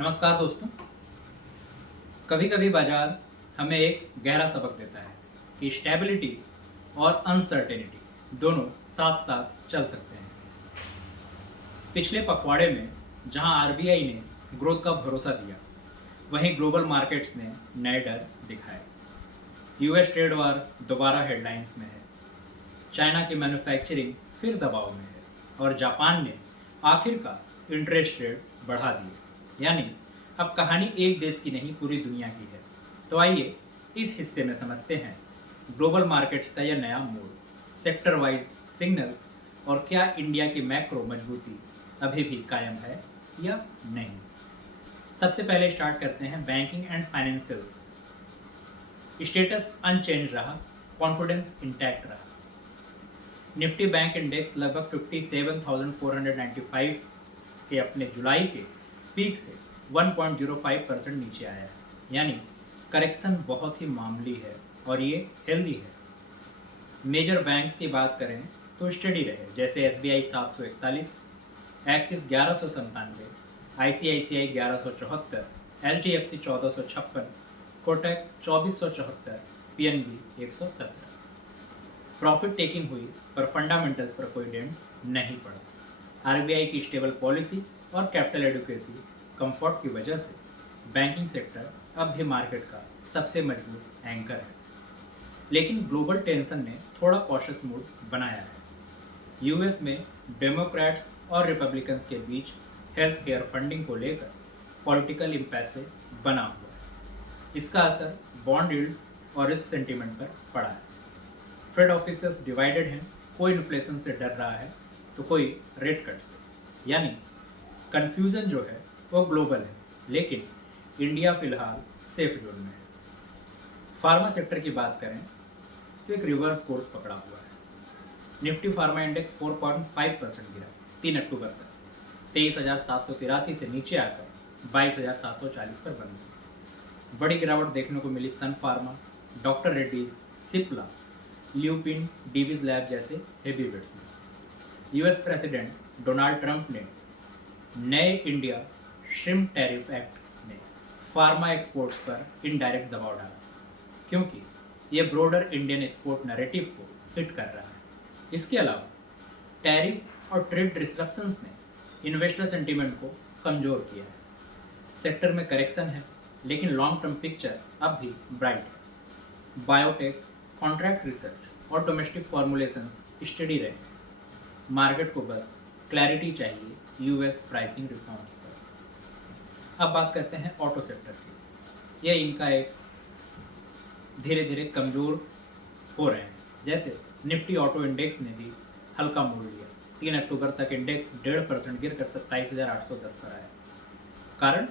नमस्कार दोस्तों। कभी कभी बाजार हमें एक गहरा सबक देता है कि स्टेबिलिटी और अनसर्टेनिटी दोनों साथ साथ चल सकते हैं। पिछले पखवाड़े में जहां आरबीआई ने ग्रोथ का भरोसा दिया, वहीं ग्लोबल मार्केट्स ने नए डर दिखाए। यूएस ट्रेड वार दोबारा हेडलाइंस में है, चाइना की मैन्युफैक्चरिंग फिर दबाव में है और जापान ने आखिरकार इंटरेस्ट रेट बढ़ा दिए। यानी अब कहानी एक देश की नहीं, पूरी दुनिया की है। तो आइए इस हिस्से में समझते हैं ग्लोबल मार्केट्स का यह नया मोड़, सेक्टर वाइज सिग्नल्स और क्या इंडिया की मैक्रो मजबूती अभी भी कायम है या नहीं। सबसे पहले स्टार्ट करते हैं banking and financials. Status unchange रहा, कॉन्फिडेंस इंटैक्ट रहा। निफ्टी बैंक इंडेक्स लगभग 57,495 के अपने जुलाई के पीक से 1.05% नीचे आया है। यानी करेक्शन बहुत ही मामूली है और ये हेल्दी है। मेजर बैंक्स की बात करें तो स्टडी रहे, जैसे SBI 741, axis 1197, ICICI 1174, HDFC 1456, Kotak 2474, PNB 117। Profit taking हुई पर फंडामेंटल्स पर कोई डेंट नहीं पड़ा। आरबीआई की स्टेबल पॉलिसी और कैपिटल एडुकेसी कंफर्ट की वजह से बैंकिंग सेक्टर अब भी मार्केट का सबसे मजबूत एंकर है। लेकिन ग्लोबल टेंशन ने थोड़ा कॉशियस मूड बनाया है। यूएस में डेमोक्रेट्स और रिपब्लिकन्स के बीच हेल्थ केयर फंडिंग को लेकर पॉलिटिकल इम्पैसे बना हुआ है। इसका असर बॉन्ड यील्ड्स और रिस्क सेंटीमेंट पर पड़ा है। फेड ऑफिसर्स डिवाइडेड हैं, कोई इन्फ्लेशन से डर रहा है तो कोई रेट कट से। यानी कन्फ्यूजन जो है वो ग्लोबल है, लेकिन इंडिया फिलहाल सेफ जोन में है। फार्मा सेक्टर की बात करें तो एक रिवर्स कोर्स पकड़ा हुआ है। निफ्टी फार्मा इंडेक्स 4.5% गिरा 3 अक्टूबर तक 23,783 से नीचे आकर 22,740 पर बंद हुई। बड़ी गिरावट देखने को मिली सन फार्मा, डॉक्टर रेड्डीज, सिप्ला, ल्यूपिन, डीवीज लैब जैसे हेवी वेट्स में। यूएस प्रेसिडेंट डोनाल्ड ट्रंप ने नए इंडिया श्रिम्प टैरिफ एक्ट में फार्मा एक्सपोर्ट्स पर इनडायरेक्ट दबाव डाला, क्योंकि ये ब्रॉडर इंडियन एक्सपोर्ट नैरेटिव को हिट कर रहा है। इसके अलावा टैरिफ और ट्रेड डिस्रप्शंस ने इन्वेस्टर सेंटीमेंट को कमज़ोर किया है। सेक्टर में करेक्शन है, लेकिन लॉन्ग टर्म पिक्चर अब भी ब्राइट है। बायोटेक, कॉन्ट्रैक्ट रिसर्च और डोमेस्टिक फॉर्मुलेशंस स्टडी रहे। मार्केट को बस क्लैरिटी चाहिए यूएस प्राइसिंग रिफॉर्म्स पर। अब बात करते हैं ऑटो सेक्टर की। यह इनका एक धीरे धीरे कमज़ोर हो रहे हैं। जैसे निफ्टी ऑटो इंडेक्स ने भी हल्का मोड़ लिया। 3 अक्टूबर तक इंडेक्स 1.5% गिर कर 27,810 पर आया। कारण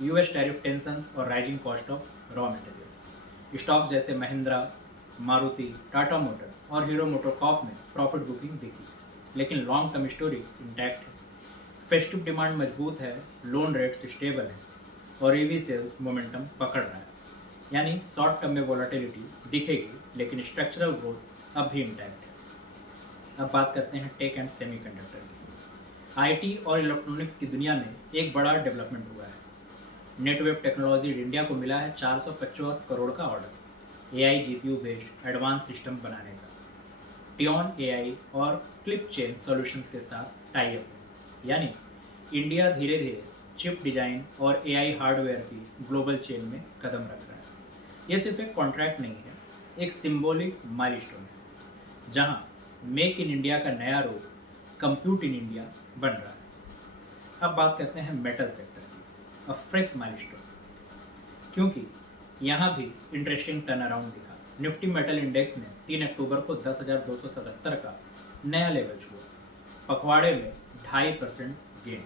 यूएस टैरिफ टेंशंस और rising cost of raw materials. Stocks जैसे महिंद्रा, मारुति, टाटा मोटर्स और हीरो मोटोकॉर्प में प्रॉफिट बुकिंग दिखी, लेकिन लॉन्ग टर्म स्टोरी इंटैक्ट है। फेस्टिव डिमांड मजबूत है, लोन रेट्स स्टेबल है और ईवी सेल्स मोमेंटम पकड़ रहा है। यानी शॉर्ट टर्म में वॉलेटिलिटी दिखेगी, लेकिन स्ट्रक्चरल ग्रोथ अब भी इंटैक्ट है। अब बात करते हैं टेक एंड सेमीकंडक्टर की। आईटी और इलेक्ट्रॉनिक्स की दुनिया में एक बड़ा डेवलपमेंट हुआ है। नेटवेब टेक्नोलॉजी इंडिया को मिला है 450 करोड़ का order AI GPU based advance system बनाने का। टियॉन एआई और क्लिप चेन सॉल्यूशंस के साथ टाई अप है। यानी इंडिया धीरे धीरे चिप डिजाइन और एआई हार्डवेयर की ग्लोबल चेन में कदम रख रहा है। यह सिर्फ एक कॉन्ट्रैक्ट नहीं है, एक सिंबॉलिक माइलस्टोन है, जहां मेक इन इंडिया का नया रूप कंप्यूट इन इंडिया बन रहा है। अब बात करते हैं मेटल सेक्टर की, अ फ्रेश माइलस्टोन, क्योंकि यहाँ भी इंटरेस्टिंग टर्न अराउंड दिखा। निफ्टी मेटल इंडेक्स ने 3 अक्टूबर को 10,277 का नया लेवल छुआ। पखवाड़े में 2.5% गेन।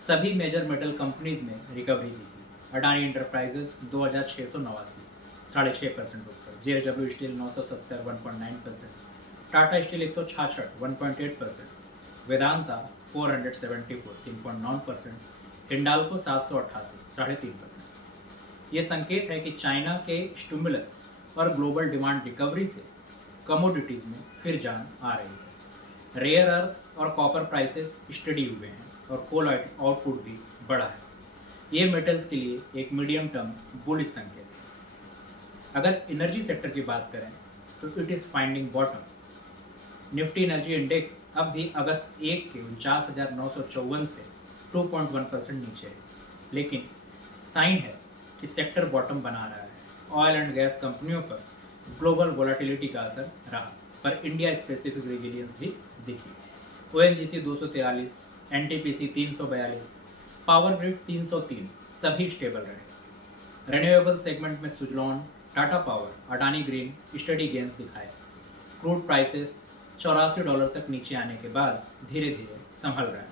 सभी मेजर मेटल कंपनीज में रिकवरी दिखी। अडानी इंटरप्राइजेज 2,689 6.5% ऊपर, JSW steel 970 1.9%, Tata steel 166 1.8%, Vedanta 474 3.9%, Hindalco 788 3.5%। ये संकेत है कि चाइना के स्टिमुलस और ग्लोबल डिमांड रिकवरी से कमोडिटीज़ में फिर जान आ रही है। रेयर अर्थ और कॉपर प्राइसेस स्टडी हुए हैं और कोल आउटपुट भी बढ़ा है। ये मेटल्स के लिए एक मीडियम टर्म बुलिश संकेत है। अगर एनर्जी सेक्टर की बात करें तो it is finding bottom. Nifty energy index अब भी अगस्त 1 के 49,954 से 2.1% नीचे है, लेकिन साइन है कि सेक्टर बॉटम बना रहा है। ऑयल एंड गैस कंपनियों पर ग्लोबल वोलाटिलिटी का असर रहा, पर इंडिया स्पेसिफिक रेजिलियंस भी दिखी। ONGC 243, NTPC 342, पावर ग्रिड 303 सभी स्टेबल रहे। रिन्यूएबल सेगमेंट में Suzlon, Tata Power, Adani Green steady gains दिखाए। क्रूड प्राइसेस $84 तक नीचे आने के बाद धीरे धीरे संभल रहा है।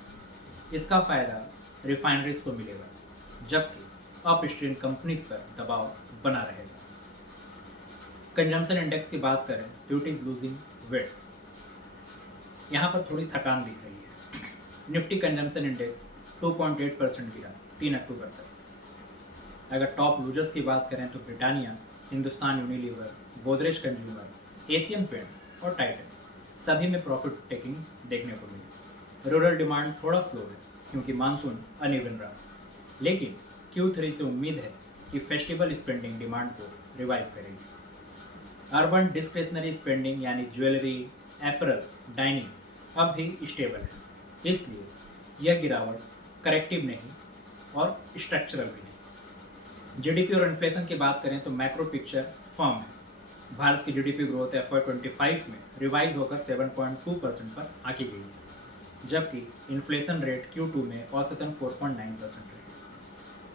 इसका फायदा रिफाइनरीज को मिलेगा, जबकि अपस्ट्रीम कंपनीज पर दबाव बना रहेगा। कंजम्पशन इंडेक्स की बात करें तो इट इज़ लूजिंग वेट। यहाँ पर थोड़ी थकान दिख रही है। निफ्टी कंजम्पशन इंडेक्स 2.8% गिरा 3 अक्टूबर तक। अगर टॉप लूजर्स की बात करें तो Britannia, Hindustan Unilever, Godrej consumer, Asian paints और टाइटन सभी में प्रॉफिट टेकिंग देखने को मिली। रूरल डिमांड थोड़ा स्लो है क्योंकि मानसून अनइवन रहा, लेकिन Q3 से उम्मीद है कि फेस्टिवल स्पेंडिंग डिमांड को रिवाइव करेगी। अर्बन डिस्क्रिशनरी स्पेंडिंग यानी ज्वेलरी, एपरल, डाइनिंग अब भी स्टेबल है, इसलिए यह गिरावट करेक्टिव नहीं और स्ट्रक्चरल भी नहीं। जीडीपी और इन्फ्लेशन की बात करें तो मैक्रो पिक्चर फर्म है। भारत की जीडीपी ग्रोथ FY25 में रिवाइज होकर 7.2% पर आकी गई है, जबकि इन्फ्लेशन रेट Q2 में औसतन 4.9% रही।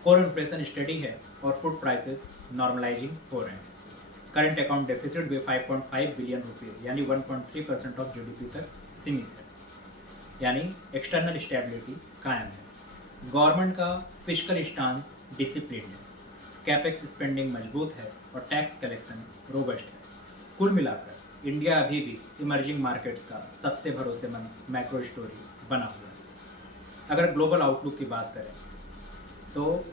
कोर इन्फ्लेशन स्टेडी है और फूड प्राइसेस नॉर्मलाइजिंग हो रहे हैं। करंट अकाउंट डेफिसिट भी 5.5 बिलियन रुपये यानी 1.3% ऑफ जीडीपी तक सीमित है, यानी एक्सटर्नल स्टेबिलिटी कायम है। गवर्नमेंट का फिस्कल स्टांस डिसिप्लिन है, कैपेक्स स्पेंडिंग मजबूत है और टैक्स कलेक्शन रोबस्ट है। कुल मिलाकर इंडिया अभी भी इमर्जिंग मार्केट्स का सबसे भरोसेमंद मैक्रो स्टोरी बना हुआ है। अगर ग्लोबल आउटलुक की बात करें तो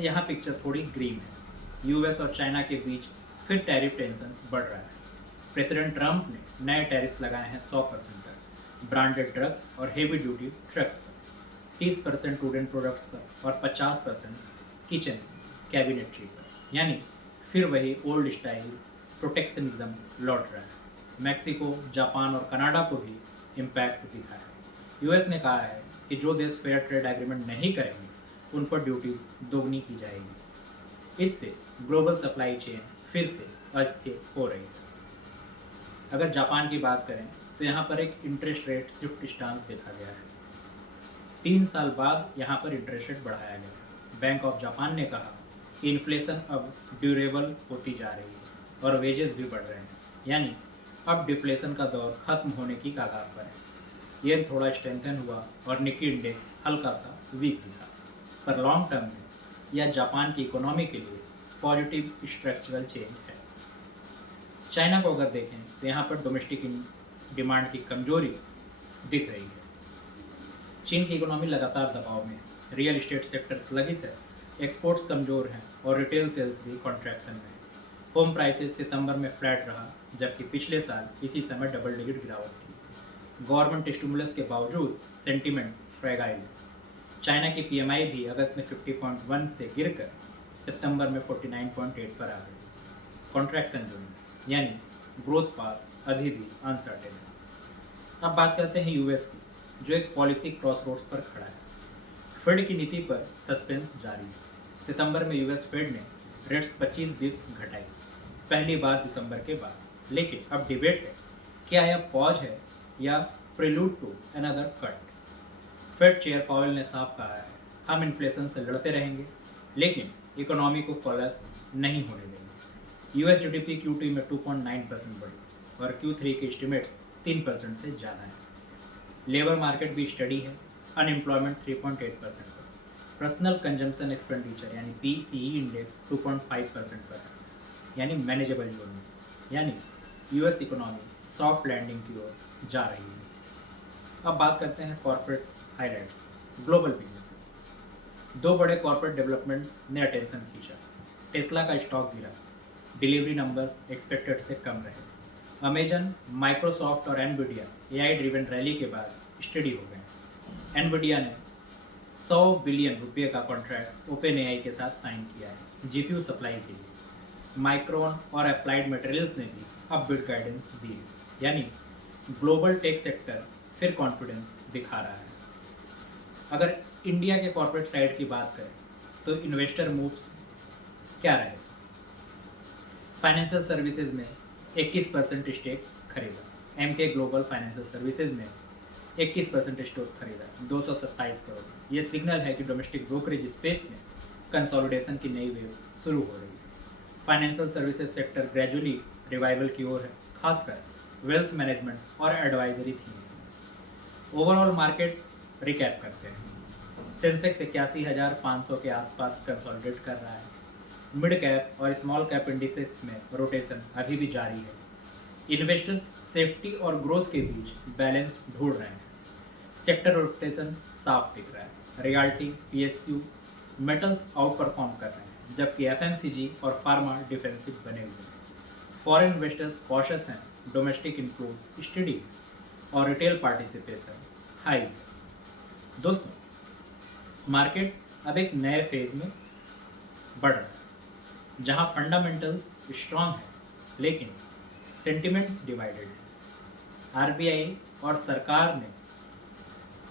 यहाँ पिक्चर थोड़ी ग्रीन है। यूएस और चाइना के बीच फिर टैरिफ टेंशंस बढ़ रहा है। प्रेसिडेंट ट्रंप ने नए टैरिफ्स लगाए हैं 100% तक ब्रांडेड ड्रग्स और हेवी ड्यूटी ट्रक्स पर, 30% फूड एंड प्रोडक्ट्स पर और 50% किचन कैबिनेट्री पर, यानी फिर वही ओल्ड स्टाइल प्रोटेक्शनिज्म लौट रहा है। मैक्सिको, जापान और कनाडा को भी इम्पैक्ट दिखा है। यूएस ने कहा है कि जो देश फेयर ट्रेड एग्रीमेंट नहीं करेंगे उन पर ड्यूटीज़ दोगुनी की जाएगी। इससे ग्लोबल सप्लाई चेन फिर से अस्थिर हो रही है। अगर जापान की बात करें तो यहाँ पर एक इंटरेस्ट रेट शिफ्ट स्टांस देखा गया है। 3 साल बाद यहाँ पर इंटरेस्ट रेट बढ़ाया गया है। बैंक ऑफ जापान ने कहा कि इन्फ्लेशन अब ड्यूरेबल होती जा रही है और वेजेस भी बढ़ रहे हैं, यानी अब डिफ्लेशन का दौर खत्म होने की कगार पर है। येन थोड़ा स्ट्रेंथन हुआ और निक्की इंडेक्स हल्का सा वीक दिखा, पर लॉन्ग टर्म में यह जापान की इकोनॉमी के लिए पॉजिटिव स्ट्रक्चरल चेंज है। चाइना को अगर देखें तो यहाँ पर डोमेस्टिक डिमांड की कमजोरी दिख रही है। चीन की इकोनॉमी लगातार दबाव में है, रियल एस्टेट सेक्टर स्लगिश है, एक्सपोर्ट्स कमज़ोर हैं और रिटेल सेल्स भी कॉन्ट्रैक्शन में है। होम प्राइसेस सितंबर में फ्लैट रहा, जबकि पिछले साल इसी समय डबल डिजिट गिरावट थी। गवर्नमेंट स्टिमुलस के बावजूद सेंटीमेंट फ्रेगाइल है। चाइना की PMI भी अगस्त में 50.1 से गिरकर सितंबर में 49.8 पर आ गई कॉन्ट्रैक्शन जोन में, यानी ग्रोथ पाथ अभी भी अनसर्टेन है। अब बात करते हैं यूएस की, जो एक पॉलिसी क्रॉस रोड्स पर खड़ा है। फेड की नीति पर सस्पेंस जारी है। सितंबर में यूएस फेड ने रेट्स 25 बिप्स घटाई, पहली बार दिसंबर के बाद, लेकिन अब डिबेट है क्या यह पॉज है या prelude to another cut. Fed chair Powell ने साफ कहा है, हम इन्फ्लेशन से लड़ते रहेंगे लेकिन इकोनॉमी को कोलैप्स नहीं होने देंगे। यूएस जीडीपी Q2 में 2.9% बढ़ी और Q3 के एस्टिमेट्स 3% से ज़्यादा हैं। लेबर मार्केट भी स्टडी है, अनएम्प्लॉयमेंट 3.8% पर। पर्सनल कंजम्पशन एक्सपेंडिचर यानी PCE इंडेक्स 2.5% पर है, यानी मैनेजेबल जोन में, यानी यूएस इकोनॉमी सॉफ्ट लैंडिंग की ओर जा रही है। अब बात करते हैं कॉर्पोरेट हाइलाइट्स, ग्लोबल बिजनेसेस। 2 बड़े कॉर्पोरेट डेवलपमेंट्स ने अटेंशन खींचा। टेस्ला का स्टॉक गिरा, डिलीवरी नंबर्स एक्सपेक्टेड से कम रहे। अमेजन, माइक्रोसॉफ्ट और एनवीडिया AI ड्रिवन रैली के बाद स्टडी हो गए। एनवीडिया ने 100 बिलियन रुपये का कॉन्ट्रैक्ट ओपन एआई के साथ साइन किया है जीपीयू सप्लाई के लिए। माइक्रोन और अप्लाइड मटेरियल्स ने भी अपबीट गाइडेंस दी है, यानी ग्लोबल टेक सेक्टर फिर कॉन्फिडेंस दिखा रहा है। अगर इंडिया के कॉर्पोरेट साइड की बात करें तो इन्वेस्टर मूव्स क्या रहे। फाइनेंशियल सर्विसेज में 21% स्टेक खरीदा। एमके ग्लोबल फाइनेंशियल सर्विसेज ने 21% स्टॉक खरीदा 227 करोड़ में। ये सिग्नल है कि डोमेस्टिक ब्रोकरेज स्पेस में कंसोलिडेशन की नई वेव शुरू हो रही है। Financial services sector gradually revival की ओर है, खासकर वेल्थ मैनेजमेंट और एडवाइजरी थीम्स में। ओवरऑल मार्केट रिकैप करते हैं। सेंसेक्स 81,500 के आसपास कंसोलिडेट कर रहा है। मिड कैप और स्मॉल कैप इंडिसेक्स में रोटेशन अभी भी जारी है। इन्वेस्टर्स सेफ्टी और ग्रोथ के बीच बैलेंस ढूंढ रहे हैं। सेक्टर रोटेशन साफ दिख रहा है। Realty, PSU, metals out perform कर रहे हैं, जबकि एफएमसीजी और फार्मा डिफेंसिव बने हुए हैं। फॉरेन इन्वेस्टर्स कॉशियस हैं, डोमेस्टिक इन्फ्लोज स्टडी और रिटेल पार्टिसिपेशन हाई। दोस्तों, मार्केट अब एक नए फेज में बढ़ रहा है, जहां फंडामेंटल्स स्ट्रांग है लेकिन सेंटिमेंट्स डिवाइडेड है। आरबीआई और सरकार ने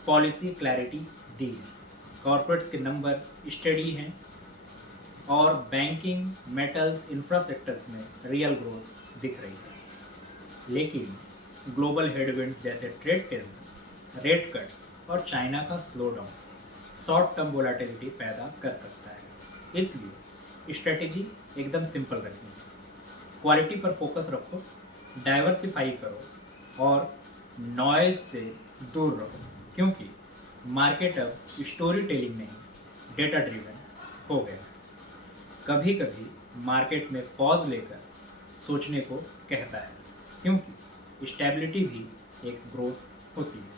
पॉलिसी क्लैरिटी दी है, कॉर्पोरेट्स के नंबर स्टडी हैं और बैंकिंग, मेटल्स, इंफ्रास्ट्रक्चर्स में रियल ग्रोथ दिख रही है। लेकिन ग्लोबल हेडविंड्स जैसे ट्रेड टेंशंस, रेट कट्स और चाइना का slow down short term volatility पैदा कर सकता है। इसलिए स्ट्रेटेजी एकदम सिंपल रखनी है। क्वालिटी पर फोकस रखो, डाइवर्सिफाई करो और नॉइज से दूर रहो, क्योंकि मार्केट अब स्टोरी टेलिंग नहीं, डेटा ड्रिवन हो गया है। कभी कभी मार्केट में पॉज लेकर सोचने को कहता है, क्योंकि स्टेबिलिटी भी एक ग्रोथ होती है।